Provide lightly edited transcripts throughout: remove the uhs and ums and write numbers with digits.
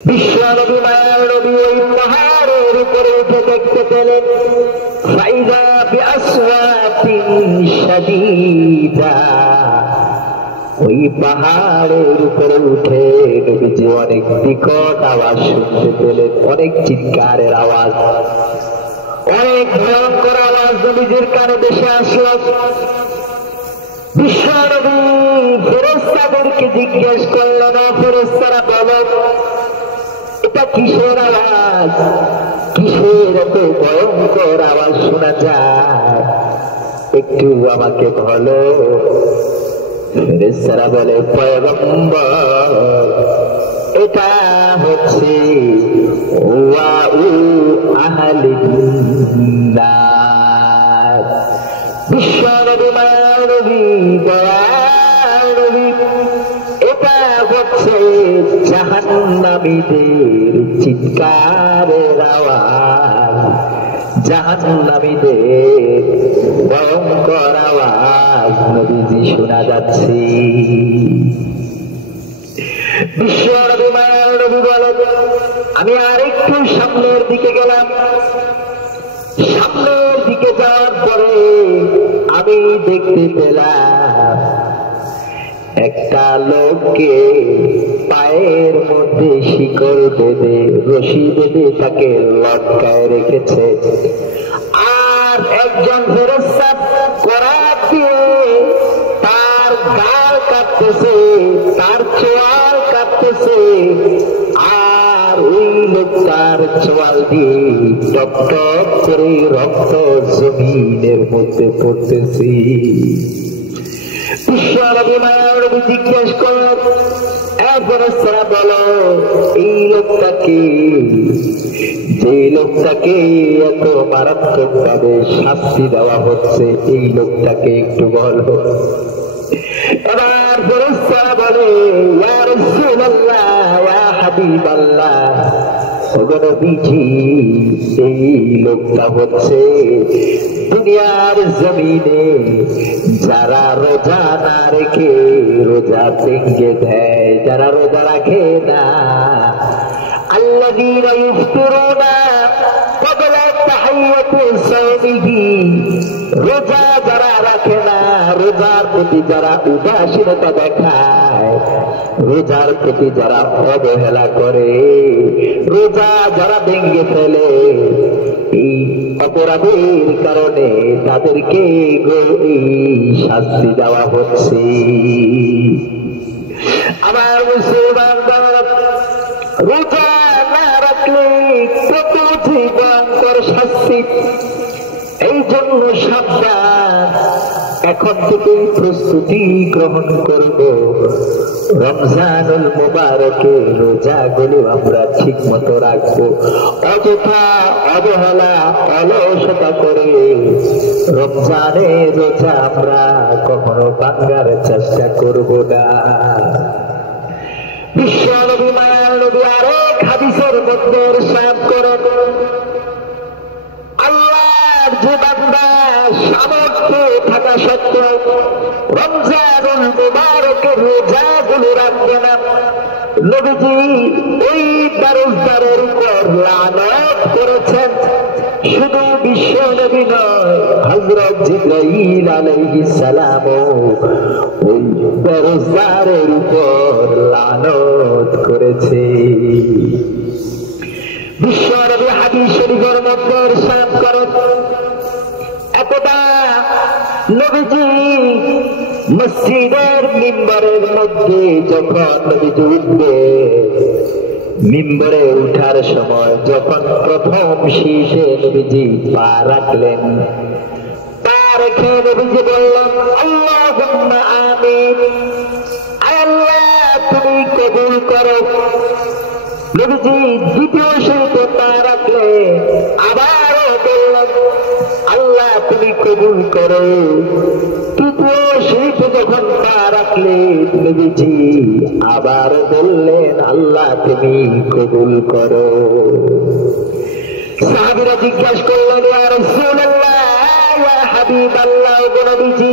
বিশ্বনবী মায়ার নবী ওই পাহাড়ের উপরে উঠে দেখতে পেলেন ফাইযা বিআসওয়াতিন শাদীদা। ওই পাহাড়ের উপরে উঠে নবীজি অনেক বিকট আওয়াজ শুনতে পেলেন, অনেক চিৎকারের আওয়াজ, অনেক ভয়ঙ্কর আওয়াজ নবীজির কানে ভেসে আসলো। বিশ্বনবী ফেরেশতাদেরকে জিজ্ঞেস করলেন, ফেরেশতারা বলো এটা কিসের আওয়াজ, কিসের এত ভয়ঙ্কর আওয়াজ শোনা যায়, একটু আমাকে বলো। ফেরেশতারা বলে পয়গম্বর এটা হচ্ছে ওয়াউ আহলিন নার। বিশ্বনবী মায়ার নবী দয়ার নবী এটা হচ্ছে জাহান্নামীদের চিৎকারের আওয়াজ, জাহান্নামীদের ভয়ঙ্কর আওয়াজ নবীজি শোনা যাচ্ছে। বিশ্বনবী মায়ার নবী বলেন আমি আরেকটু সামনের দিকে গেলাম। সামনের দিকে যাওয়ার পরে আমি দেখতে পেলাম একটা লোককে পায়ের মধ্যে শিকল বেঁধে রশি বেঁধে তাকে লটকায় রেখেছে, আর একজন ফেরেশতা করাত দিয়ে তার গাল কাটতেছে, তার চোয়াল কাটতেছে, আর ওই লোকটার চোয়াল দিয়ে টপ টপ করে রক্ত জমিনের মধ্যে পড়তেছে। বিশ্বনবী মায়ার নবী জিজ্ঞেস করলেন ফেরেশতারা বলো এই লোকটাকে, যে লোকটাকে এত মারাত্মক ভাবে শাস্তি দেওয়া হচ্ছে এই লোকটাকে একটু বলো। এবার ফেরেশতারা বলে ইয়া রাসূলুল্লাহ ইয়া হাবিবাল্লাহ, নবীজি এই লোকটা হচ্ছে দুনিয়ার জমিনে যারা রোজা না রেখে রোজা ভেঙে দেয়, যারা রোজা রাখে না, আল্লাযীনা ইফতিরুনা ক্বাবলা তাহিয়াতি সাওমিহি, রোজা যারা রাখে না, রোজার প্রতি যারা উদাসীনতা দেখায়, রোজার প্রতি যারা অবহেলা করে, রোজা যারা ভেঙে ফেলে, এই অপরাধের কারণে তাদেরকে শাস্তি দেওয়া হচ্ছে। আমার মুসলমান রোজা না রাখলে কত ভয়ঙ্কর শাস্তি, এই জন্য সাবধান, এখন থেকে প্রস্তুতি গ্রহণ করব, রমজানুল মুবারকে রোজাগুলো আমরা ঠিক মতো রাখবো, অযথা অবহেলা অলসতা করে রমজানে রোজা আমরা কখনো ভাঙার চেষ্টা করব না। বিশ্বনবী মায়ার নবী আরেক হাদিসের মধ্যে ইরশাদ করেন আল্লাহর যে বান্দা সামর্থ্য থাকা সত্ত্বেও রমজানুল মুবারকের রোজাগুলো রাখবে না, নবীজি ওই রোজাদারের উপর লানত করেছেন। শুধু বিশ্বনবী নয়, হযরত জিবরাইল আলাইহিস সালাম ওই রোজাদারের উপর লানত করেছে। বিশ্বনবী হাদিস শরীফের মধ্যে ইরশাদ করেন একদা নবীজি মসজিদের মিম্বরের মধ্যে যখন নবীজি উঠবে, মিম্বরে উঠার সময় যখন প্রথম শীর্ষে নবীজি পা রাখলেন, পা রেখে নবীজি বললেন আল্লাহুম্মা আমিন, আল্লাহ তুমি কবুল করো। নবীজি দ্বিতীয় শীর্ষে পা রাখলেন, আবারও বললেন আল্লাহ তুমি কবুল করো। তৃতীয় শীর্ষে যখন পা রাখলেন নবীজি আবার বললেন আল্লাহ তুমি কবুল করো। সাহাবীরা জিজ্ঞাসা করলেন ইয়া রাসূলুল্লাহ ইয়া হাবিবাল্লাহ, নবীজি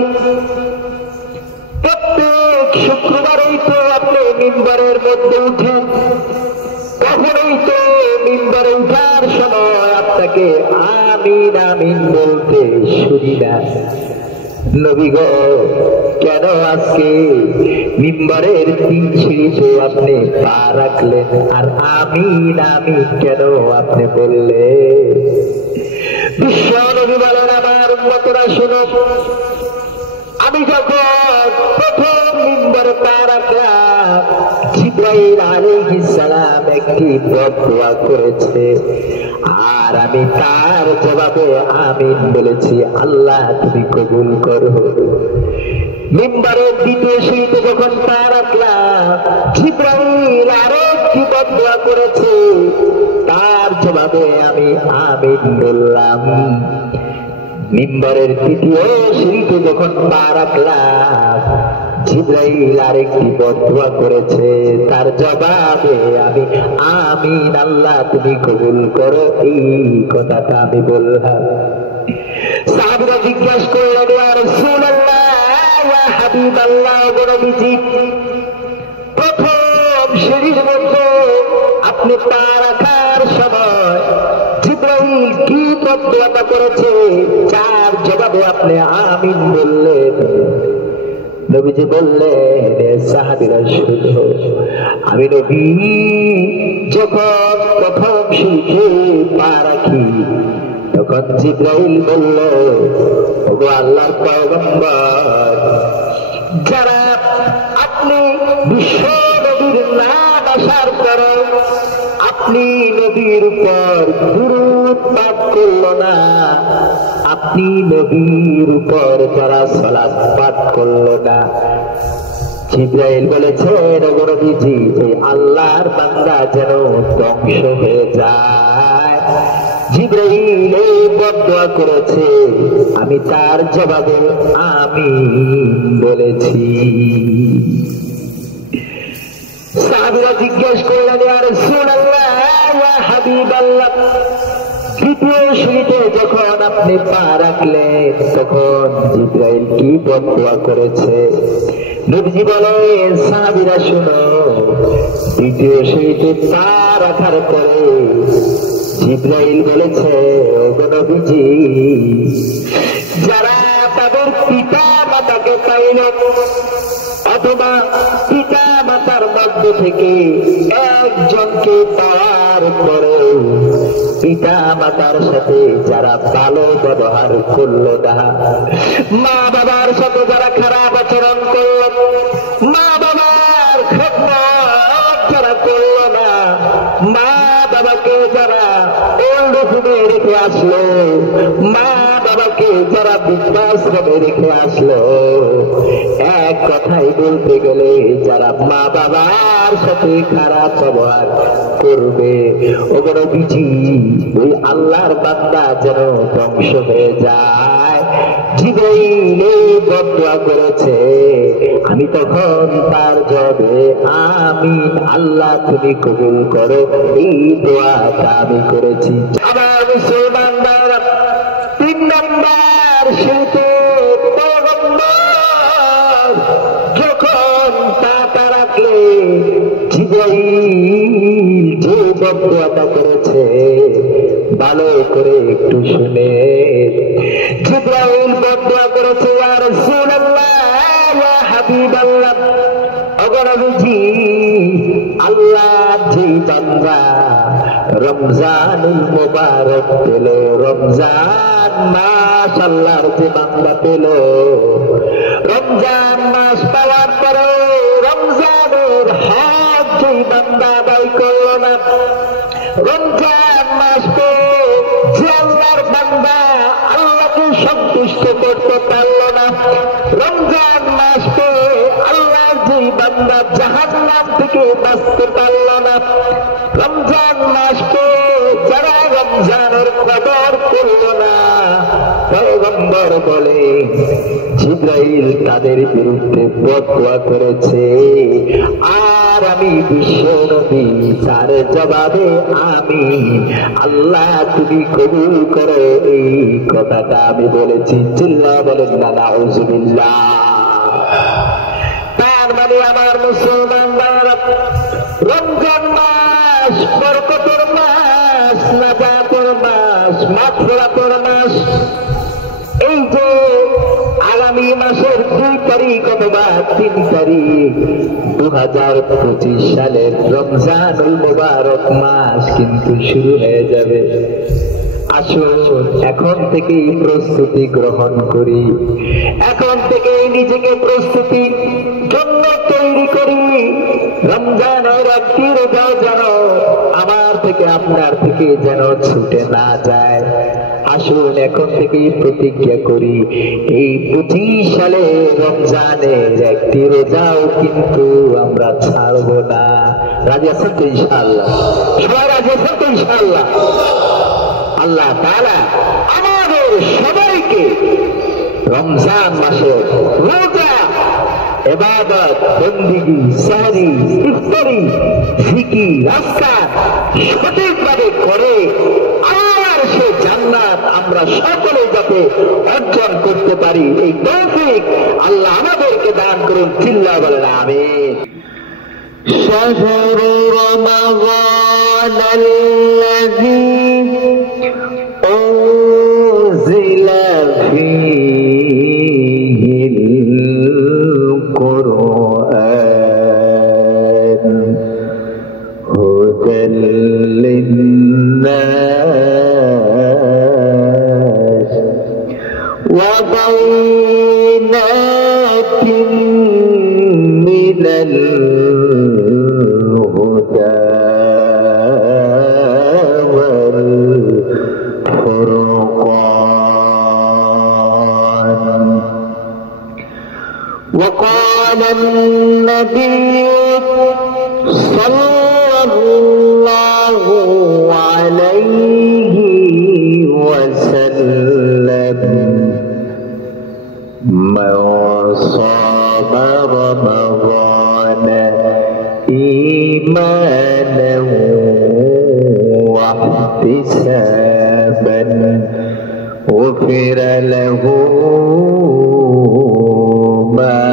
প্রত্যেক শুক্রবারেই তো আপনি মিম্বরের মধ্যে উঠেন, তখনই তো মিম্বরে উঠার সময় আপনাকে আমিন আমিন বলতে শুনি না। নবী গো, কেন আজকে মিম্বরের 3 সিঁড়িতে আপনি পা রাখলেন আর আমিন আমিন কেন আপনি বললেন? বিশ্ব নবী বলেন, আমার উম্মতরা শোনো, আমি যখন প্রথম মিম্বরে পা রাখলাম, জিবরাইল আলাইহিস সালাম একটি বদদোয়া করেছে আর আমি তার জবাবে আমিন বলেছি, আল্লাহ তুমি কবুল করো। মিম্বরের 2য় সিঁড়িতে যখন পা রাখলাম, জিবরাইল আরো একটি বদদোয়া করেছে, তার জবাবে আমি আমিন বললাম। মিম্বরের 3য় সিঁড়িতে যখন পা রাখলাম, জিবরাইল আরেকটি বদদোয়া করেছে, তার জবাবে আমি আমিন, আল্লাহ তুমি কবুল করো, এই কথাটা আমি বললাম। সাহাবীরা জিজ্ঞাসা করলেন, ইয়া রাসূলুল্লাহ, ইয়া হাবিবাল্লাহ, নবীজি, প্রথম সিঁড়ির মধ্যে আপনি পা রাখার সময় জিবরাইল কি বদদোয়াটা করেছে, যার জবাবে আপনি আমিন বললেন? নবীজি বললেন, সাহাবীরা শুনো, আমি নবী যখন প্রথম সিঁড়িতে পা রাখি, তখন জিবরাইল বলল, ওগো আল্লাহর পয়গম্বর, যারা আপনি বিশ্ব নবীর নাম আসার পরে আপনি নবীর উপর দুরূদ পাঠ করলো না, আপনি নবীর উপর যারা সালাত পাঠ করলো না, জিবরাইল বলেছেন, ওগো নবীজি, এই আল্লাহর বান্দা যেন ধ্বংস হয়ে যায়। জিবরাইল এই বদদোয়া করেছে, আমি তার জবাবে আমিন বলেছি। সাহাবীরা জিজ্ঞেস করলেন, ইয়া রাসূলুল্লাহ, ইয়া হাবিবাল্লাহ, 2য় সিঁড়িতে যখন আপনি পা রাখলেন, তখন জিবরাইল কি বদদোয়া করেছে? নবীজি বলেন, সাহাবীরা শুনো, 2য় সিঁড়িতে পা রাখার পরে জিবরাইল বলেছে, ওগো নবীজি, যারা তাদের পিতা মাতাকে পাইল অথবা পিতা মাতার মধ্য থেকে একজনকে পাওয়ার পরে পিতা মাতার সাথে যারা ভালো ব্যবহার করলো না, মা বাবার সাথে যারা খারাপ আচরণ করলো, মা বাবার খেদমত যারা করলো না, মা বাবাকে যারা ওল্ড হোমে রেখে আসলো, মা বাবাকে যারা বৃদ্ধাশ্রমে রেখে আসলো, এক কথাই বলতে গেলে যারা মা বাবার সাথে খারাপ ব্যবহার করবে, ওগো নবীজি, ওই আল্লাহর বান্দা যেন ধ্বংস হয়ে যায়। জিবরাইল বদদোয়া করেছে, আমি তখন তার জবাবে আমিন, আল্লাহ তুমি কবুল করো, এই দোয়াটা আমি করেছি। আমার মুসলমান ভাইরা, 3 নম্বর সিঁড়িতে পয়গম্বর যখন পা রাখলে, জিবরাইল যে বদদোয়াটা করেছে ভালো করে একটু শুনে। জিবরাইল বদদোয়া করেছে, ইয়া রাসূলুল্লাহ, ইয়া হাবিবাল্লাহ, ওগো নবীজি, আল্লাহ যে বান্দা রমজানুল মুবারক পেল, রমজান মাস আল্লাহর যে বান্দা পেল, রমজান মাস পাওয়ার পরে রমজানের হক যে বান্দা আদায় করল না, রমজান মাস পেয়ে যে আল্লাহর বান্দা আল্লাহকে সন্তুষ্ট করতে পারল না, রমজান মাস পেয়ে আল্লাহর যে বান্দা জাহান্নাম থেকে বাঁচতে পারল না, রমজান মাস পেয়ে যারা রমজানের কদর করল না, পয়গম্বর বলে জিবরাইল তাদের বিরুদ্ধে বদদোয়া করেছে, আর আমি বিশ্ব নবী তার জবাবে আমিন, আল্লাহ তুমি কবুল করো, এই কথাটা আমি বলেছি। চিল্লায়া বলেন না নাউযুবিল্লাহ। তার মানে আমার মুসলমান ভাইরা, রমজান মাস মাস, বরকতের মাস, নাজাতের মাস, মাগফিরাতের মাস। এই যে আগামী মাসের 2 তারিখ অথবা 3 তারিখ 2025 সালের রমজানুল মুবারক মাস কিন্তু শুরু হয়ে যাবে। আসুন এখন থেকেই প্রস্তুতি গ্রহণ করি, এখন থেকেই নিজেকে প্রস্তুতির জন্য তৈরি করি। রমজানের একটি রোজা যেন আমার থেকে আপনার থেকে যেন ছুটে না যায়। আসুন এখন থেকেই প্রতিজ্ঞা করি, এই 25 সালে রমজানের একটি রোজাও কিন্তু আমরা ছাড়ব না। রাজি আছেন তো ইনশাআল্লাহ? সবাই রাজি আছেন তো ইনশাআল্লাহ? আল্লাহ তাআলা আমাদের সবাইকে রমজান মাসের রোজা, ইবাদত, বন্দেগী, সাহরি, ইফতারি, জিকির, আজকার সঠিকভাবে করে আর সে জান্নাত আমরা সকলে যাতে অর্জন করতে পারি, এই তৌফিক আল্লাহ আমাদেরকে দান করুন। চিল্লা বলেন আমিন। শাহরু রমাদান আল্লাযী أنزل فيه القرآن هدى للناس وبينات من الهدى وقال النبي صلى الله عليه وسلم من صام رمضان إيمانا واحتسابا غفر له ما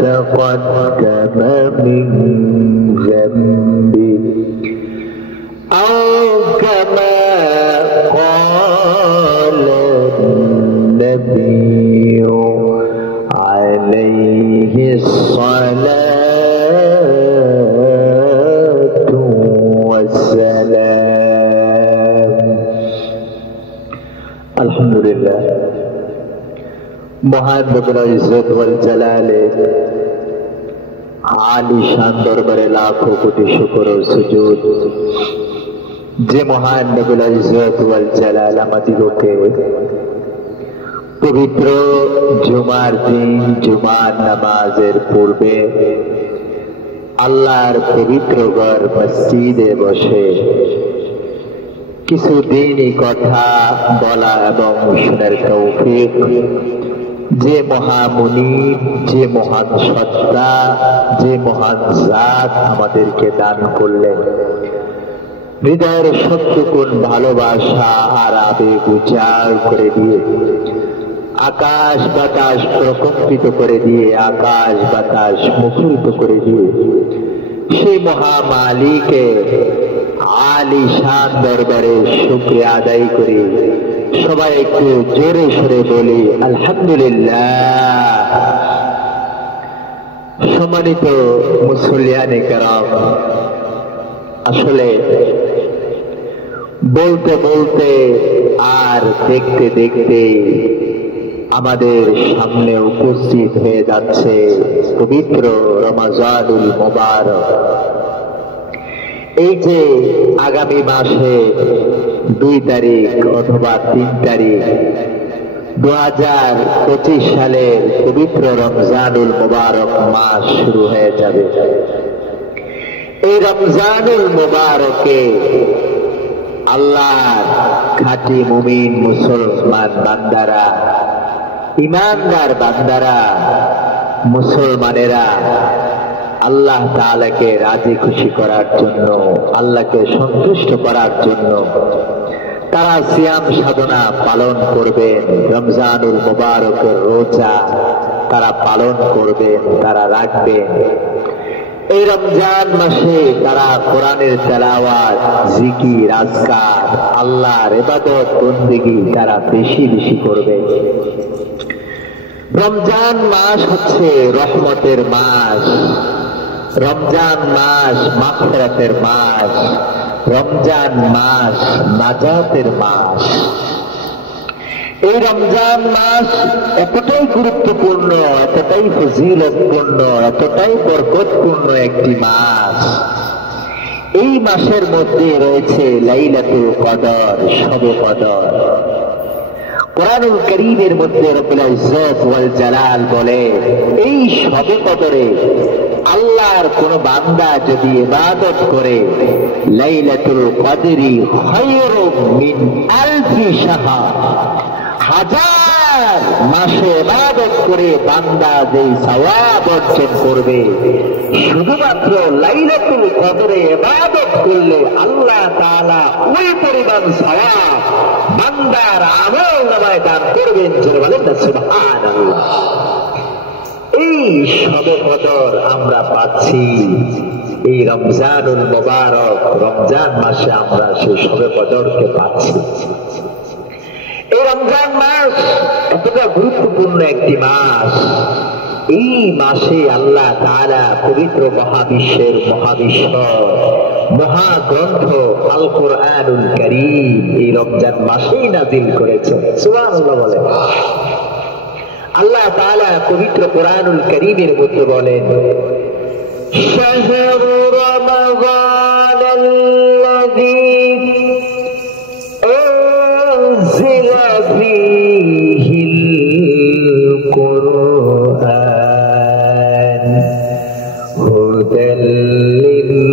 تقدم من ذنبه أو كما قال النبي عليه الصلاة والسلام। الحمد لله। মহান রব্বুল ইজ্জত ওয়াল জালালে আলিশান দরবারে লাখো কোটি শুকর ও সুজুদ, যে মহান রব্বুল ইজ্জত ওয়াল জালাল আমাদিগকে পবিত্র জুমার দিন জুমার নামাজের পূর্বে আল্লাহর পবিত্র ঘর মসজিদে বসে কিছু দিনই কথা বলা এবং শোনার তৌফিক যে মহামুনি, যে মহান সত্তা, যে মহান জাত আমাদেরকে দান করলেন। হৃদয়ের সত্যগুণ ভালোবাসা আর আবেগ উজাড় করে দিয়ে, আকাশ বাতাস প্রকম্পিত করে দিয়ে, আকাশ বাতাস মুখরিত করে দিয়ে সেই মহামালিকে আলিশান দরবারে শুকরিয়া আদায় করি। সবাই একটু জোরে সরে বলি আলহামদুলিল্লাহ। সম্মানিত মুসল্লিয়ানে কেরাম, আসলে বলতে বলতে আর দেখতে দেখতে আমাদের সামনে উপস্থিত হয়ে যাচ্ছে পবিত্র রমজানুল মুবারক। এই যে আগামী মাসে 2 তারিখ অথবা 3 তারিখ 2025 সালের পবিত্র রমজানুল মুবারক মাস শুরু হয়ে যাবে। এই রমজানুল মুবারকে আল্লাহর খাঁটি মুমিন মুসলমান বান্দারা, ইমানদার বান্দারা, মুসলমানেরা আল্লাহ তাআলাকে রাজি খুশি করার জন্য, আল্লাহকে সন্তুষ্ট করার জন্য তারা সিয়াম সাধনা পালন করবেন। রমজানুল মুবারকের রোজা তারা পালন করবেন, তারা রাখবেন। এই রমজান মাসে তারা কোরআনের তেলাওয়াত, জিকির, আজকার, আল্লাহর ইবাদত বন্দেগী তারা বেশি বেশি করবে। রমজান মাস হচ্ছে রহমতের মাস, রমজান মাস মাগফিরাতের মাস, রমজান মাস নাজাতের মাস। এই রমজান মাস এতটাই গুরুত্বপূর্ণ, এতটাই ফজিলতপূর্ণ, এতটাই বরকতপূর্ণ একটি মাস। এই মাসের মধ্যে রয়েছে লাইলাতুল কদর, শবে কদর। কোরআনুল কারীমের মধ্যে রব্বুল ইজ্জত ওয়াল জালাল বলে, এই শবে কদরে আল্লাহর কোন বান্দা যদি ইবাদত করে, লাইলাতুল কদরি খায়রুম মিন আলফি শাহর, হাজার মাসে ইবাদত করে বান্দা যেই সওয়াব অর্জন করবে, শুধুমাত্র লাইলাতুল কদরে ইবাদত করলে আল্লাহ তাআলা ওই পরিমাণ সওয়াব বান্দার আমলনামায় দান করবেন। জোরে বলেন না সুবহানাল্লাহ। এই শবে কদর আমরা পাচ্ছি এই রমজানুল মুবারক, রমজান মাসে আমরা সেই শবে কদরকে পাচ্ছি। এই রমজান মাস এতটা গুরুত্বপূর্ণ একটি মাস। এই মাসে আল্লাহ তাআলা পবিত্র মহাবিশ্বের মহাবিশ্ব মহাগ্রন্থ আল কোরআনুল কারীম এই রমজান মাসেই নাযিল করেছেন। সুবহানাল্লাহ বলেন। আল্লাহ তাআলা পবিত্র কোরআনুল কারীমের মধ্যে বলেন, শাহরু রমাদানাল্লাযী উনজিলা ফীহিল কুরআন হুদাল লিন-নাস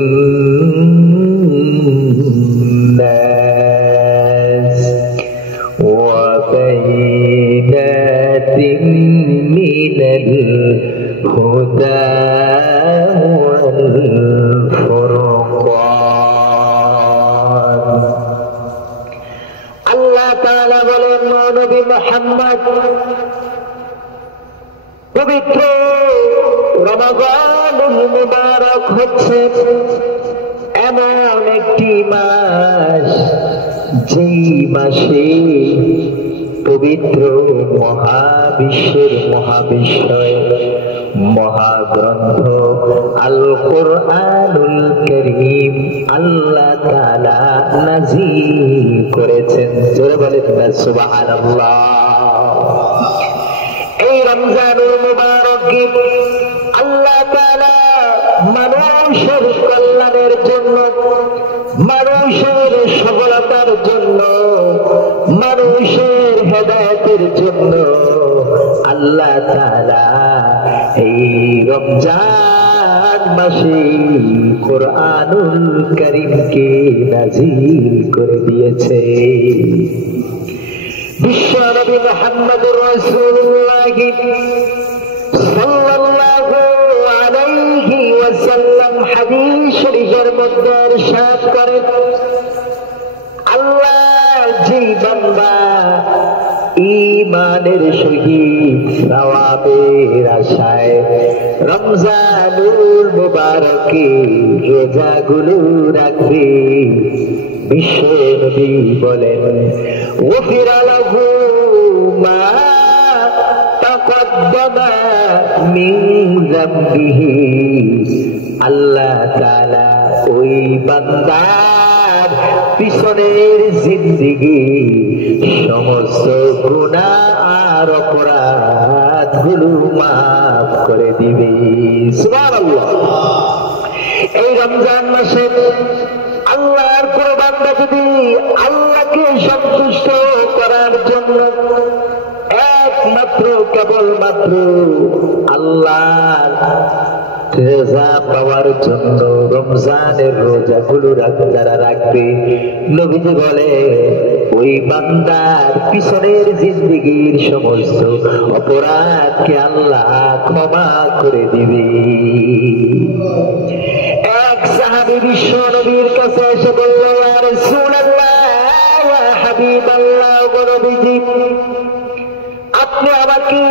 ওয়া বাইনাতিন মিনাল হুদা ওয়াল ফুরকান। আল্লাহ তাআলা বলেন, নবী মুহাম্মদ, পবিত্র রমাদানুল মুবারক হচ্ছে এমন একটি মাস, যেই মাসে পবিত্র মহাবিশ্বের মহাবিশ্বয় মহাগ্রন্থ আল কোরআনুল কারীম আল্লাহ তাআলা নাযিল করেছেন। জোরে বলেন না সুবহানাল্লাহ। এই রমজানুল মুবারকে আল্লাহ তাআলা মানুষের কল্যাণের জন্য, মানুষের সফলতার জন্য, মানুষের হেদায়েতের জন্য আল্লাহ তাআলা এই রমজান মাসে কোরআনুল কারীমকে নাযিল করে দিয়েছে। বিশ্ব নবী মুহাম্মদুর রাসূলুল্লাহ সাল্লাল্লাহু আলাইহি ওয়াসাল্লাম হাদিস শরীফের মধ্যে ইরশাদ করেন, আল্লাহ যে বান্দা ঈমানের সহিত সওয়াবের আশায় রমজানুল মুবারকে রোজাগুলো রাখবে, বিশ্ব নবী বলেন, গুফিরা লাহু মা তাকদ্দামা মিন যামবিহি। আল্লাহ তাআলা ওই বান্দার পিছনের জিন্দেগি সমস্ত গুনাহ আর অপরাধ গুলো মাফ করে দিবে। সুবহানাল্লাহ। এই রমজান মাসে আল্লাহর কোন বান্দা যদি আল্লাহকে সন্তুষ্ট করার জন্য একমাত্র কেবলমাত্র আল্লাহর রেজা পাওয়ার জন্য রমজানের রোজাগুলো যারা রাখবে, নবীজি বলে ওই বান্দার পিছনের জিন্দেগির সমস্ত অপরাধকে আল্লাহ ক্ষমা করে দিবে। এক সাহাবী বিশ্ব নবীর কাছে এসে বলল, ইয়া রাসূলুল্লাহ, ইয়া হাবিবাল্লাহ, নবীজি আপনি আমাকে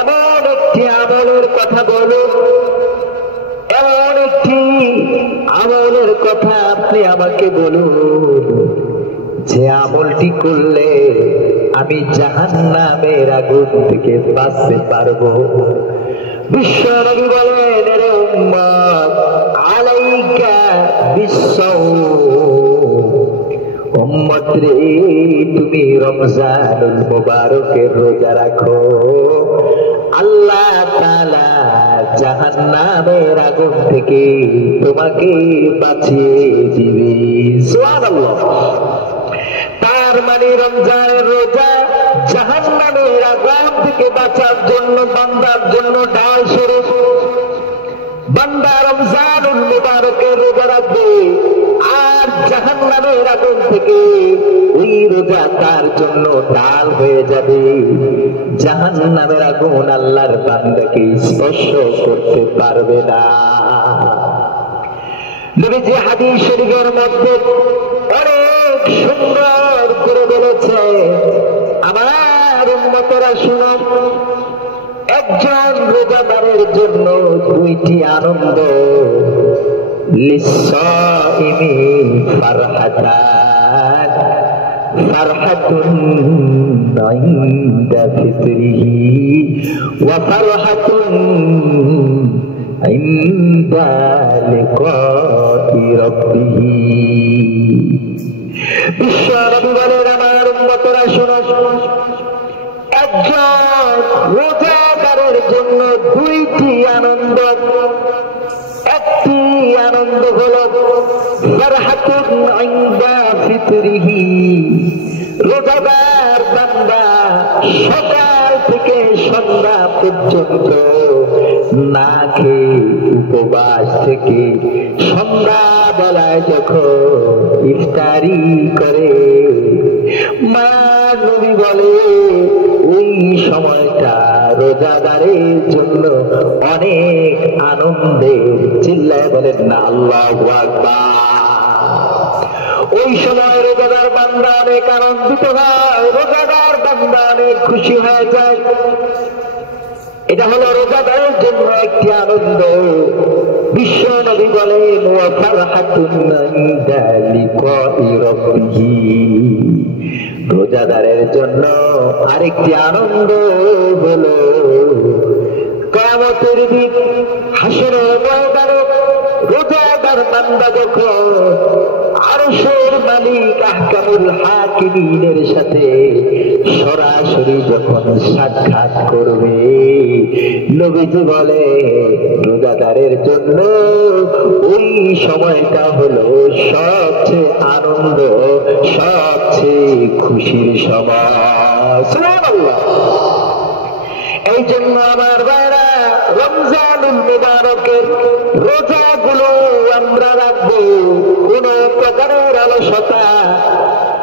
এমন একটি আমলের কথা বলুন, এমন একটি আমলের কথা আপনি আমাকে বলুন যে আমলটি করলে আমি জাহান্নামের আগুন থেকে বাঁচতে পারবো। বিশ্বনবী বলেন, রে উম্মত, আলাইকা বিসসাওম, উম্মত রে তুমি রমজানুল মুবারকের রোজা রাখো, আল্লাহ তাআলা জাহান্নামের আগুন থেকে তোমাকে বাঁচিয়ে দিবে। সুবহানাল্লাহ। তার মানে রমজানের রোজা জাহান্নামের আগুন থেকে বাঁচার জন্য বান্দার জন্য ঢাল স্বরূপ। বান্দা রমজানুল মুবারকের রোজা রাখবে আর জাহান্নামের আগুন থেকে ওই রোজা তার জন্য ঢাল হয়ে যাবে। জাহান্নামের আগুন আল্লাহর বান্দাকে স্পর্শ করতে পারবে না। নবীজি হাদিস শরীফের মধ্যে অনেক সুন্দর করে বলেছে, আমার উম্মতেরা শুনো, একজন রোজাদারের জন্য দুইটি আনন্দ, লিসাইমি ফারহাতান, ফারহাতুন ইনদা ফিতরিহি ওয়া ফারহাতুন ইনদা লিকাই রাব্বিহি। বিশ্বনবী বলেন, আমার উম্মতরা শোনো, একজন রোজাদারের জন্য দুইটি আনন্দ। একটি আনন্দ হলো ফারহাতুন ইনদা ফিতরিহি, রোজাদার বান্দা সকাল থেকে সন্ধ্যা পর্যন্ত না খেয়ে উপবাস থেকে সন্ধ্যা বেলায় যখন ইফতারি করে, মা নবী বলে ওই সময়টা রোজাদারের জন্য অনেক আনন্দের। চিল্লায় বলেন না আল্লাহু আকবার। ওই সময় রোজাদার বান্দা অনেক আনন্দিত হয়, রোজাদার বান্দা অনেক খুশি হয়ে যায়। এটা হলো রোজাদারের জন্য একটি আনন্দ। বিশ্বনবী বলেন, ওয়া ফারহাতুন ইনদা লিকাই রাব্বিহি, রোজাদারের জন্য আরেকটি আনন্দ হলো কিয়ামতের দিন হাসরের ময়দানে রোজাদার বান্দা যখন আরশের মালিক আহকামুল হাকিমিনের সাথে সরাসরি যখন সাক্ষাৎ করবে, নবীজি বলে রোজাদারের জন্য ওই সময়টা হলো সবচেয়ে আনন্দ, সবচেয়ে খুশির সময়। সুবহানাল্লাহ। এই জন্য আমার ভাইরা, রমজানুল মুবারকের রোজাগুলো আমরা রাখবো। কোন প্রকারের অলসতা,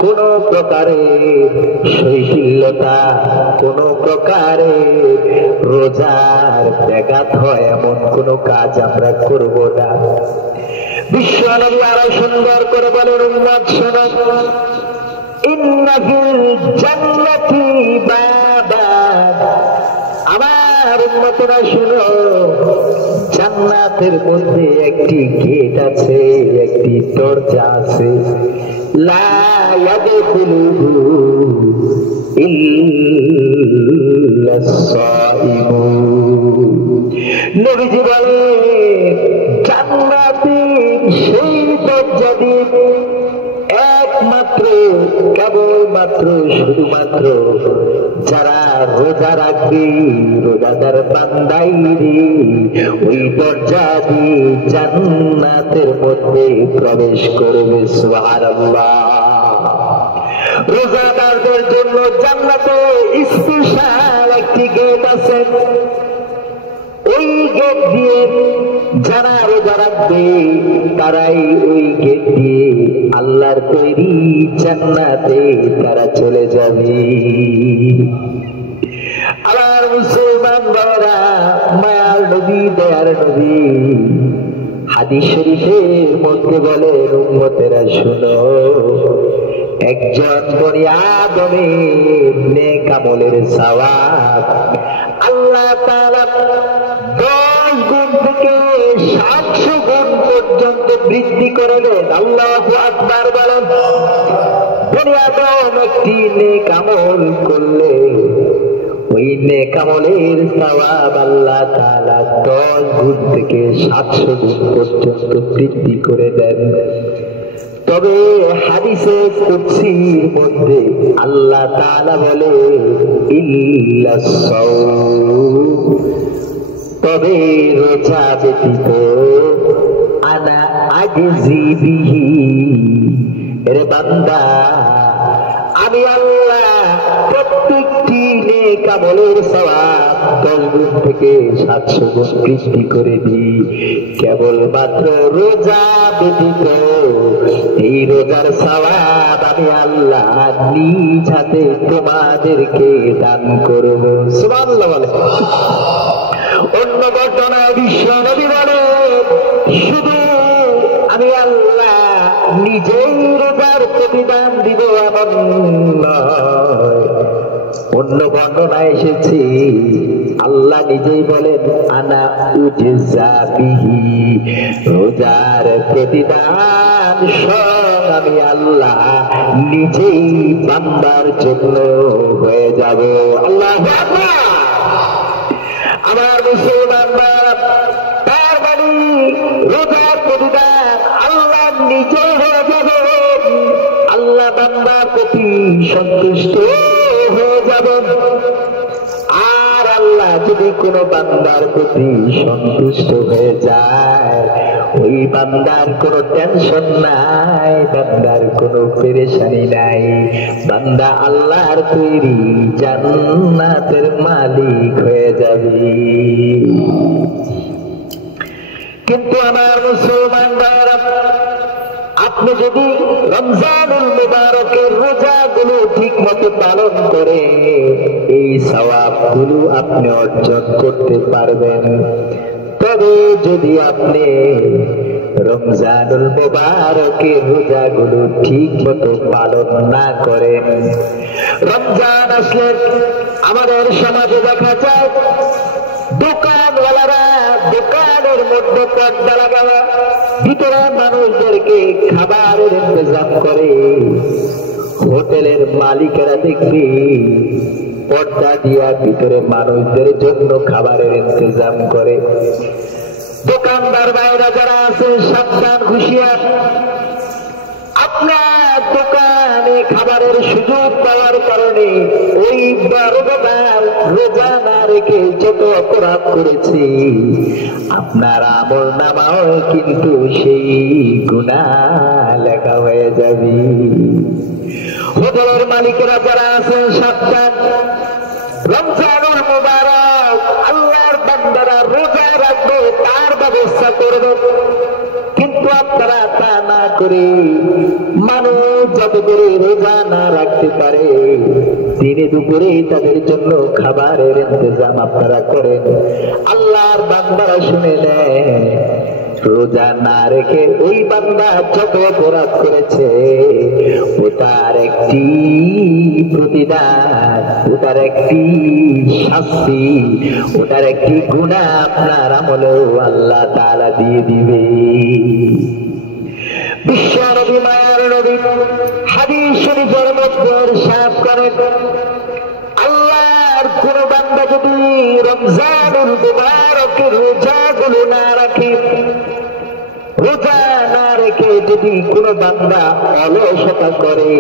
কোন প্রকারের শৈথিল্যতা, কোন প্রকারের রোজার ব্যাঘাত হয় এমন কোন কাজ আমরা করব না। বিশ্বনবী আরো সুন্দর করে বলেন, উম্মত শোনো, ইন্না ফিল জান্নাতি বাবান, আমার উম্মতরা শুনো, জান্নাতের মধ্যে একটি গেট আছে, একটি দরজা আছে, লা ইয়াদখুলুহু ইল্লাস সাইমুন। নবীজি বলে জান্নাতের সেই দরজা দিয়ে একমাত্র, কেবলমাত্র, শুধুমাত্র যারা রোজা রাখবে, রোজাদার বান্দাই ওই দরজা দিয়ে জান্নাতের মধ্যে প্রবেশ করবে। সুবহানাল্লাহ। রোজাদারদের জন্য জান্নাতে স্পেশাল একটি গেট আছে। ওই গেট দিয়ে যারা রোজা রাখবে তারাই ওই গেট দিয়ে আল্লাহর তৈরি জান্নাতে তারা চলে যাবে। আমার মুসলমান ভাইরা, মায়ার নবী, দয়ার নবী হাদিস শরীফের মধ্যে বলেন, উম্মতেরা শুনো, একজন বনি আদমের নেক আমলের সওয়াব আল্লাহ তাআলা 10 গুণ থেকে গুণ পর্যন্ত বৃদ্ধি করে দেন। আল্লাহু আকবার বলেন। দুনিয়াতে একটি নেক আমল করলে ওই নেক আমলের সওয়াব আল্লাহ তাআলা 10 গুণ থেকে 700 গুণ পর্যন্ত বৃদ্ধি করে দেন। তবে হাদিসে কুদসির মধ্যে আল্লাহ তাআলা বলে ইল্লাস সাওম, তবে রোজা ব্যতীত আনা আজজি বিহি, এরে বান্দা আমি আল্লাহ প্রত্যেকটি নেক আমলের সওয়াব 10 গুণ থেকে 700 গুণ বৃদ্ধি করে দিই। কেবলমাত্র রোজা ব্যতীত এই রোজার সওয়াব আমি আল্লাহ নিজ হাতে তোমাদেরকে দান করব। সুবহানাল্লাহ বলে। অন্য ঘটনায় বিশ্ব নবী বলে শুধু আমি আল্লাহ নিজেই রোজার প্রতিদান দিব এমন নয়। অন্য বর্ণনায় এসেছে আল্লাহ নিজেই বলেন আনা উজজা বিহি, রোজার প্রতিদান সব আমি আল্লাহ নিজেই বান্দার জন্য হয়ে যাব। আল্লাহু আকবার। আমার মুসলমান তার মানে রোজার প্রতিদান আল্লাহ নিজে হয়ে যাবে। আল্লাহ বান্দার প্রতি সন্তুষ্ট হয়ে যাবেন। আর আল্লাহ যদি কোনো বান্দার প্রতি সন্তুষ্ট হয়ে যায় ওই বান্দার কোনো টেনশন নাই, বান্দার কোনো পেরেশানি নাই। বান্দা আল্লাহর তৈরি জান্নাতের মালিক হয়ে যাবে। কিন্তু আমার মুসলমান ভাইরা, আপনি যদি রমজানুল মুবারকের রোজাগুলো ঠিক মতো পালন করে এই সওয়াবগুলো আপনি অর্জন করতে পারবেন। তবে যদি আপনি রমজানুল মুবারকের রোজাগুলো ঠিক মতো পালন না করেন, রমজান আসলে আমাদের সমাজে দেখা যায় দোকানওয়ালারা দোকানের মধ্যে পর্দা লাগানো, ভিতরে মানুষদেরকে খাবারের ইন্তজাম করে। হোটেলের মালিকেরা দেখবে পর্দা দিয়া ভিতরে মানুষদের জন্য খাবারের ইন্তজাম করে। দোকানদার ভাইরা যারা আছে সাবধান, হুঁশিয়ার। আপনার দোকানে খাবারের সুযোগ পাওয়ার কারণে ওই রোজা না রেখে যত অপরাধ করেছে আপনার আমল নামাও কিন্তু সেই গুনাহ লেখা হয়ে যাবে। হোটেলের মালিকেরা যারা আছেন সাবধান, রমজানুল মুবারক আল্লাহর বান্দারা রোজা রাখবে তার ব্যবস্থা করবে। কিন্তু আপনারা তা না করে মানুষ যাতে করে রোজা না রাখতে পারে দিনে দুপুরে তাদের জন্য খাবারের ইন্তজাম আপনারা করেন। আল্লাহর বান্দারা শুনে নেয় রোজা না রেখে ওই বান্দা যত অপরাধ করেছে ওটার একটি প্রতিদান, ওটার একটি শাস্তি, ওটার একটি গুনাহ আপনার আমলেও আল্লাহ তাআলা দিয়ে দিবে। বিশ্ব নবী মায়ার নবী হাদিস শরীফের মধ্যে ইরশাদ করেন আল্লাহর কোন বান্দা যদি রমজানুল মুবারকের রোজাগুলো না রাখে, রোজা না রেখে যদি কোন বান্দা অলসতা করে,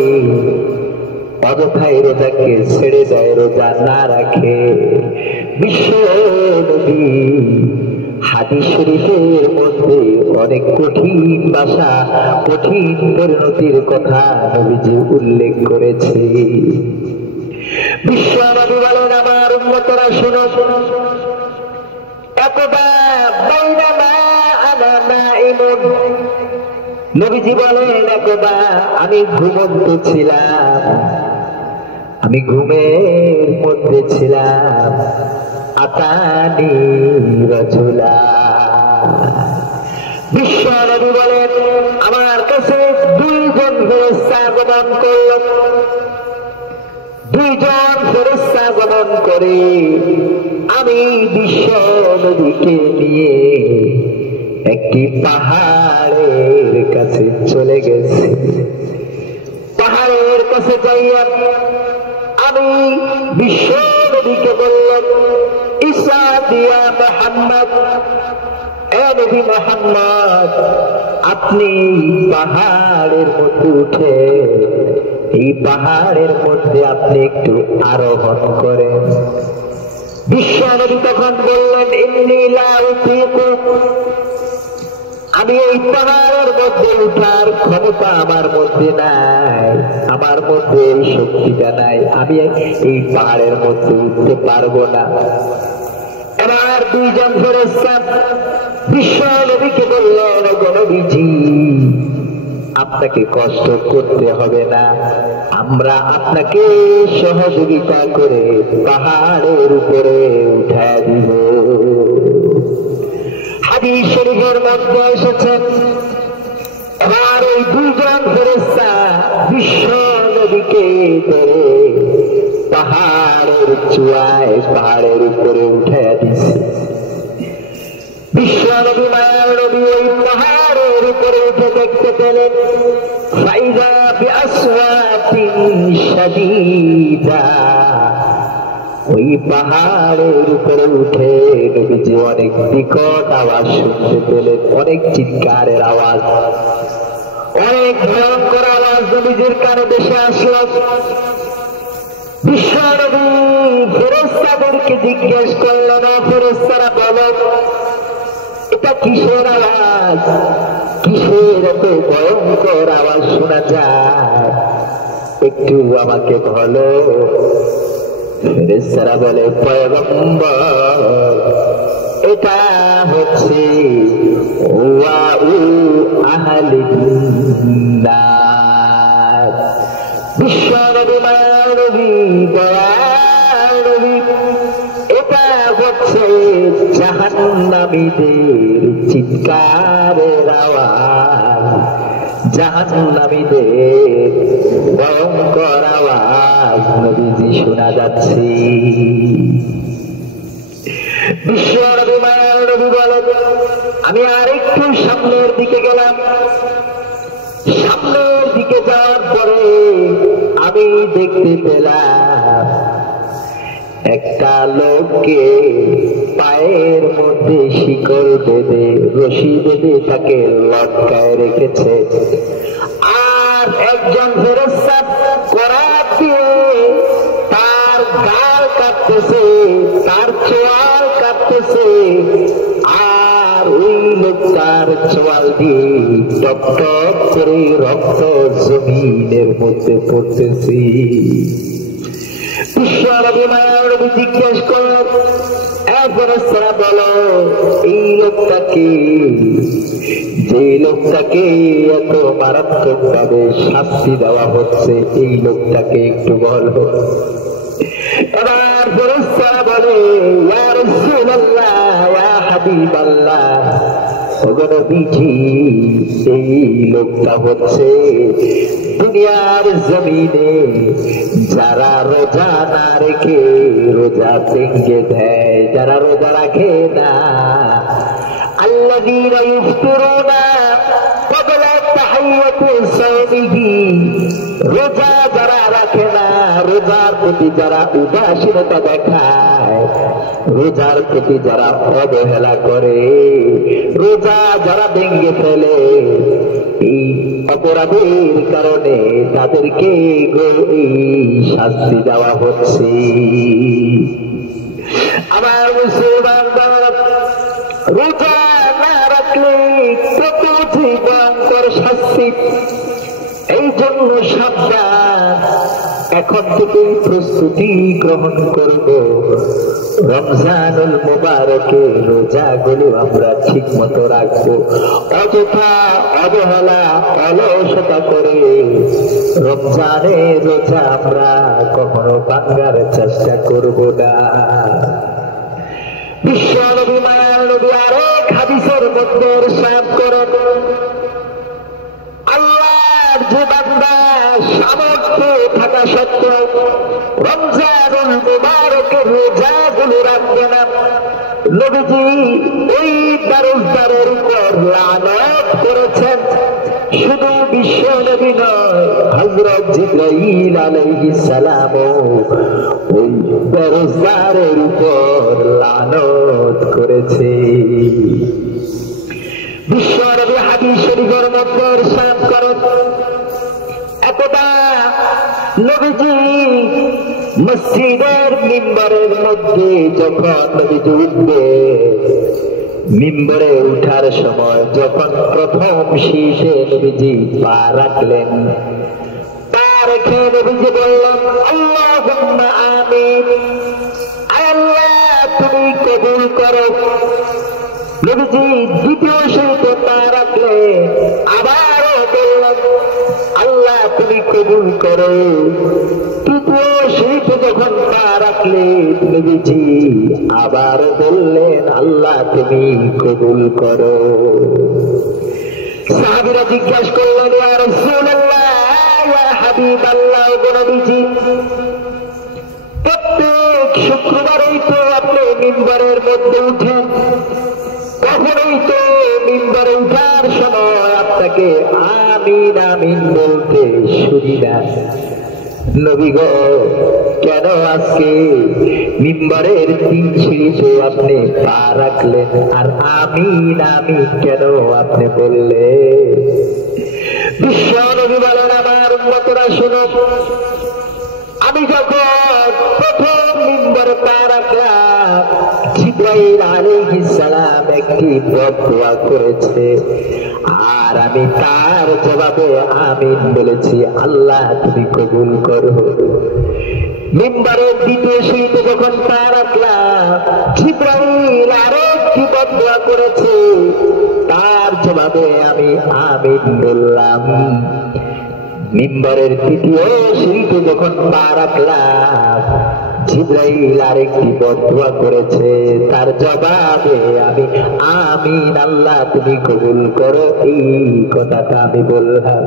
অযথায় রোজাকে ছেড়ে দেয়, রোজা না রাখে, বিশ্ব নবী হাদিস শরীফের মধ্যে অনেক কঠিন ভাষা, কঠিন পরিণতির কথা নবীজি উল্লেখ করেছে। বিশ্ব নবী বলেন আমার উম্মতরা শোনো, একদা বাইনামা আনা নাইমুন, নবীজি বলেন একদা আমি ঘুমন্ত ছিলাম, আমি ঘুমের মধ্যে ছিলাম, আতানি রাজুলা, বিশ্ব নবী বলেন আমার কাছে দুইজন ফেরেশতা আগমন করল, দুইজন ফেরেশতা আগমন করে আমি বিশ্ব নবীকে নিয়ে একটি পাহাড়ের কাছে চলে গেছে। পাহাড়ের কাছে যাইয়া আমি বিশ্ব নবীকে বললাম, ঈসা দিয়া মুহাম্মদ, এ নবী মুহাম্মদ, আপনি পাহাড়ের মধ্যে উঠে এই পাহাড়ের মধ্যে আপনি একটু আরোহণ করেন। বিশ্ব নবী তখন বললেন, ইন্নী লা উতীকু, আমি এই পাহাড়ের মধ্যে উঠার ক্ষমতা আমার মধ্যে নাই, আমার মধ্যে এই শক্তিটা নাই, আমি এই পাহাড়ের মধ্যে উঠতে পারবো না। এবার দুইজন ফেরেশতা বিশ্ব নবীকে বললেন, ওগো নবীজি, আপনাকে কষ্ট করতে হবে না, আমরা আপনাকে সহযোগিতা করে পাহাড়ের উপরে উঠায় দিব। হাদিস শরীফের মধ্যে এসেছে, এবার ওই দুইজন ফেরেশতা বিশ্ব নবীকে ধরে পাহাড়ের চূড়ায় পাহাড়ের উপরে উঠাইয়া দিছে। বিশ্ব নবী মায়ার নবী ওই পাহাড়ের উপরে উঠে দেখতে পেলেন, ফাইযা বিআসওয়াতিন শাদীদা, ওই পাহাড়ের উপরে উঠে নবীজি অনেক বিকট আওয়াজ শুনতে পেলেন, অনেক চিৎকারের আওয়াজ, অনেক ভয়ঙ্কর আওয়াজ নবীজির কানে ভেসে আসলো। বিশ্ব নবী ফেরেশতাদেরকে জিজ্ঞেস করলেন, ফেরেশতারা বলো, এটা কিসের আওয়াজ, কিসের এত ভয়ঙ্কর আওয়াজ শোনা যায়, একটু আমাকে বলো। ফেরেশতারা বলে, পয়গম্বর, এটা হচ্ছে ওয়াউ আহলিন নার। বিশ্ব নবী মায়ার নবী দয়ার নবী, এটা হচ্ছে জাহান্নামীদের চিৎকারের আওয়াজ, জাহান্নামীদের ভয়ঙ্কর আওয়াজ নবীজি শোনা যাচ্ছে। বিশ্ব নবী মায়ার নবী বলেন, আমি আরেকটু সামনের দিকে গেলাম। সামনের দিকে যাওয়ার পরে আমি দেখতে পেলাম একটা লোককে পায়ের মধ্যে শিকল বেঁধে, রশি বেঁধে তাকে লটকায় রেখেছে, আর একজন ফেরেশতা করাত দিয়ে তার গাল কাটতেছে, তার চোয়াল কাটতেছে, আর ওই লোকটার চোয়াল দিয়ে টপ টপ করে রক্ত জমিনের মধ্যে পড়তেছে। বিশ্ব নবী মায়ার নবী জিজ্ঞেস করলেন, ফেরেশতারা বলো, এই লোকটাকে, যে লোকটাকে এত মারাত্মক ভাবে শাস্তি দেওয়া হচ্ছে, এই লোকটাকে একটু বলো। এবার ফেরেশতারা বলে, ইয়া রাসূলুল্লাহ, ইয়া হাবিবাল্লাহ, ওগো নবীজি, এই লোকটা হচ্ছে দুনিয়ার জমিনে যারা রোজা না রেখে রোজা ভেঙে দেয়, যারা রোজা রাখে না, আল্লাযীনা ইফতিরুনা ক্বাবলা তাহিয়াতি সাওমিহি, রোজা যারা রাখে না, রোজার প্রতি যারা উদাসীনতা দেখায়, রোজার প্রতি যারা অবহেলা করে, রোজা যারা ভেঙে ফেলে, এই অপরাধের কারণে তাদেরকে এই শাস্তি দেওয়া হচ্ছে। আমার মুসলমান রোজা না রাখলে কত ভয়ঙ্কর শাস্তি, এই জন্য সাবধান, এখন থেকে প্রস্তুতি গ্রহণ করব, রমজানুল মুবারকে রোজাগুলো আমরা ঠিক মতো রাখবো, অযথা অবহেলা অলসতা করে রমজানে রোজা আমরা কখনো ভাঙার চেষ্টা করব না। বিশ্ব নবী মায়ার নবী আরেক হাদিসের মধ্যে ইরশাদ করেন, আল্লাহর যে বান্দা সামর্থ্য থাকা সত্ত্বেও রমজানুল মুবারকের রোজাগুলো রাখবে না, নবীজি ওই বেরোজগারের উপর লানত করেছেন। শুধু বিশ্ব নবী নয়, হযরত জিবরাইল আলাইহিস সালাম ওই বেরোজগারের উপর লানত করেছে। বিশ্ব নবী হাদিস শরীফের মধ্যে ইরশাদ করেন, একদা নবীজি মসজিদের মিম্বরের মধ্যে যখন নবীজি উঠবে, মিম্বরে উঠার সময় যখন প্রথম শীর্ষে নবীজি পা রাখলেন, পা রেখে নবীজি বললেন আল্লাহুম্মা আমিন, আল্লাহ তুমি কবুল করো। নবীজি দ্বিতীয় শীর্ষে পা রাখলে আবারও বললেন আল্লাহ তুমি কবুল করো। তৃতীয় শীর্ষে যখন পা রাখলেন নবীজি আবার বললেন আল্লাহ তুমি কবুল করো। সাহাবীরা জিজ্ঞাসা করলেন ইয়া রাসূলুল্লাহ, ইয়া হাবিবাল্লাহ, নবীজি প্রত্যেক শুক্রবারেই তো আপনি মিম্বরের মধ্যে উঠেন, কখনোই তো মিম্বরে উঠার সময় আপনাকে আমিন আমিন বলতে শুনি না। নবী গো, কেন আজকে মিম্বরের 3 সিঁড়িতে আপনি পা রাখলেন আর আমিন আমিন কেন আপনি বললেন? বিশ্ব নবী বলেন আমার উম্মতরা শুনো, আমি যখন প্রথম মিম্বরে পা রাখলাম, জিবরাইল আলাইহিস সালাম একটি বদদুয়া করেছে আর আমি তার জবাবে আমিন বলেছি আল্লাহ তুমি কবুল করো। মিম্বরের দ্বিতীয় সিঁড়িতে যখন পা রাখলাম, জিবরাইল আরেকটি বদদুয়া করেছে, তার জবাবে আমি আমিন বললাম। মিম্বরের তৃতীয় সিঁড়িতে যখন পা রাখলাম, জিবরাইল আরেকটি বদদুয়া করেছে, তার জবাবে আমি আমিন আল্লাহ তুমি কবুল করো, এই কথাটা আমি বললাম।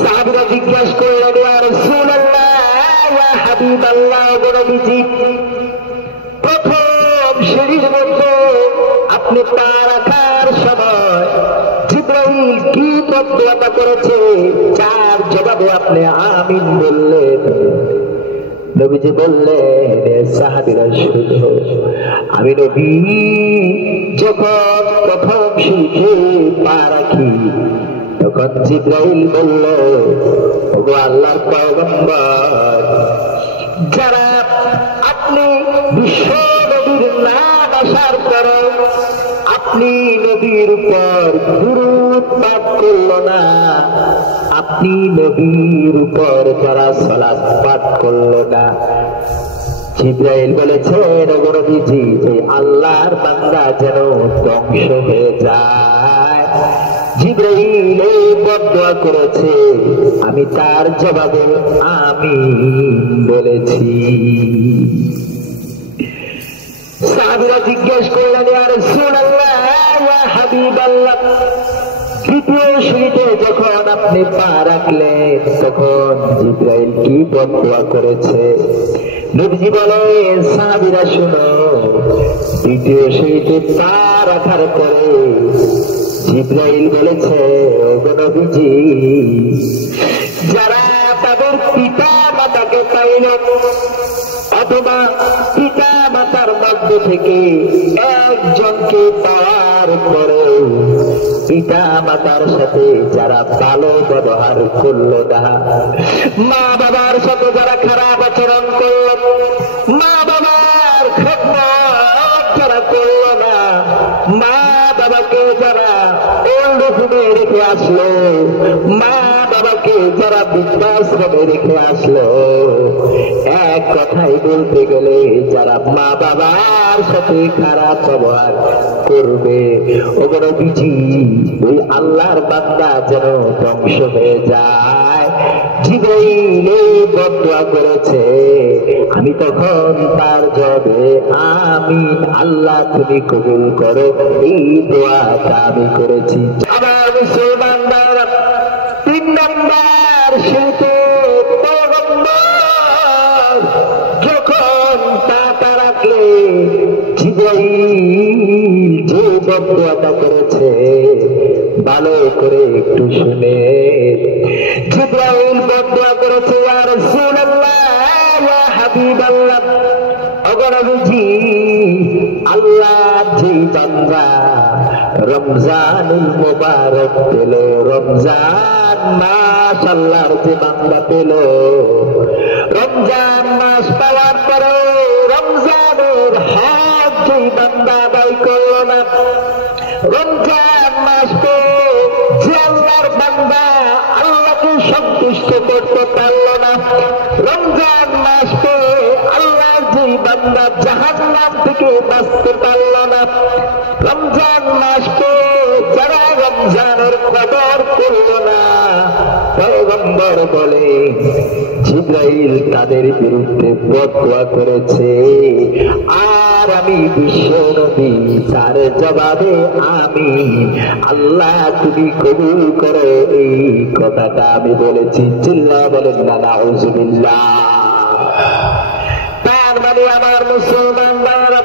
সাহাবীরা জিজ্ঞাসা করলেন ইয়া রাসূলুল্লাহ, ইয়া হাবিবাল্লাহ, নবীজি প্রথম সিঁড়ির মধ্যে আপনি পা রাখার সময় জিবরাইল কি বদদুয়াটা করেছে, যার জবাবে আপনি আমিন বললেন? নবীজি বললেন সাহাবীরা শুনো, আমি নবী যখন প্রথম সিঁড়িতে পা রাখি তখন জিবরাইল বলল ওগো আল্লাহর পয়গম্বর, যারা আপনি বিশ্ব নবীর নাম আসার পরে আপনি নবীর উপর দুরূদ পাঠ করল না, আপনি নবীর উপর যারা সালাত পাঠ করল না, জিবরাইল বলেছেন ওগো নবীজি এই আল্লাহর বান্দা যেন ধ্বংস হয়ে যায়। জিবরাইল এই বদদুয়া করেছে, আমি তার জবাবে আমিন বলেছি। সাহাবীরা জিজ্ঞেস করলেন ইয়া রাসূলুল্লাহ, ইয়া হাবিবাল্লাহ, তৃতীয় সিঁড়িতে যখন আপনি পা রাখলেন তখন জিবরাইল কি বদদুয়া করেছে? নবীজি বলেন সাহাবীরা শুনো, তৃতীয় সিঁড়িতে পা রাখার পরে জিবরাইল বলেছে ওগো নবীজি, যারা তাদের পিতা মাতাকে পাইল অথবা পিতা মাতার মধ্য থেকে একজনকে পাওয়ার পরে পিতা মাতার সাথে যারা ভালো ব্যবহার করলো না, মা বাবার সাথে যারা খারাপ আচরণ করলো, মা বাবার খেদমত যারা করলো না, মা বাবাকে যারা ওল্ড হোমে রেখে আসলো, মা বাবাকে যারা বৃদ্ধাশ্রমে রেখে আসলো, এক কথাই বলতে গেলে যারা মা বাবার সাথে খারাপ ব্যবহার করবে, ওগুলো নবীজি ওই আল্লাহর বান্দা যেন ধ্বংস হয়ে যায়। জিবরাইল এই বদদুয়া করেছে, আমি তখন তার জবাবে আমিন আল্লাহ তুমি কবুল করো, এই দোয়াটা আমি করেছি। আমার মুসলমান ভাইরা, 3 নম্বর শিল্পে পয়গম্বর যখন পা রাখলে জিবরাইল যে বদদুয়াটা করেছে ভালো করে একটু শুনে। জিবরাইল বদদুয়া করেছে, ইয়া রাসূলুল্লাহ, ইয়া হাবিবাল্লাহ, ওগো নবীজি, আল্লাহ যে বান্দা রমজানুল মুবারক পেল, রমজান মাস আল্লাহর যে বান্দা পেল, রমজান মাস পাওয়ার পরে রমজানের হক যে বান্দা আদায় করল না, রমজান মাস যে আল্লাহর বান্দা আল্লাহকে সন্তুষ্ট করতে পারল না, রমজান মাস আল্লাহর যে বান্দা জাহান্নাম থেকে বাঁচতে পারল না, রমজান মাস যারা রমজানের কদর করল না, পয়গম্বর বলে জিবরাইল তাদের বিরুদ্ধে বদদুয়া করেছে। আর আমি বিশ্ব নবী তার জবাবে আমি আল্লাহ তুমি কবুল করো, এই কথাটা আমি বলেছি। চিল্লা বলেন না নাউযুবিল্লাহ। তার মানে আমার মুসলমান ভাইরা,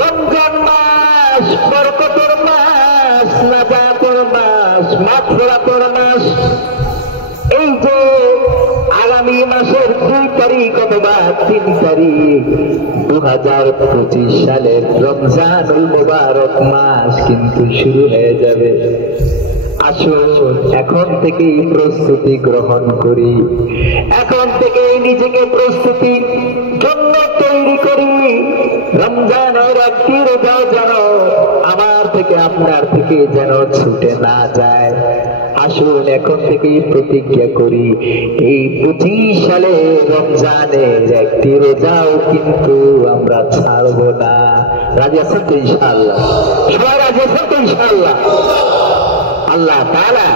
রমজান মাস বরকতের মাস, নাজাতের মাস, মাগফিরাতের মাস। এই যে আগামী মাসের 2 তারিখ অথবা 3 তারিখ 2025 সালের রমজানুল মুবারক মাস কিন্তু শুরু হয়ে যাবে। আসুন এখন থেকেই প্রস্তুতি গ্রহণ করি, এখন থেকেই নিজেকে প্রস্তুতির জন্য তৈরি করি। রমজানের একটি রোজা যেন আমার থেকে আপনার থেকে যেন ছুটে না যায়। আসুন এখন থেকেই প্রতিজ্ঞা করি, এই 25 সালে রমজানের একটি রোজাও কিন্তু আমরা ছাড়ব না। রাজি আছেন তো ইনশাআল্লাহ? সবাই রাজি আছেন তো ইনশাআল্লাহ? আল্লাহ তাআলা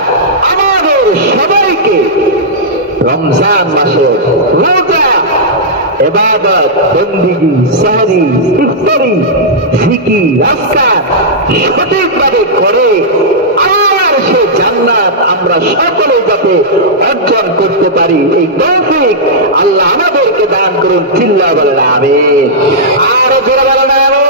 আমাদের সবাইকে রমজান মাসে রোজা, ইবাদত, বন্দেগী, সাহরি, ইফতারি, জিকির, আজকার সঠিকভাবে করে আল্লাহর সে জান্নাত আমরা সকলে যাতে অর্জন করতে পারি, এই তৌফিক আল্লাহ আমাদেরকে দান করুন। চিল্লা বলেন আমিন। আর জোরে বলেন আমিন।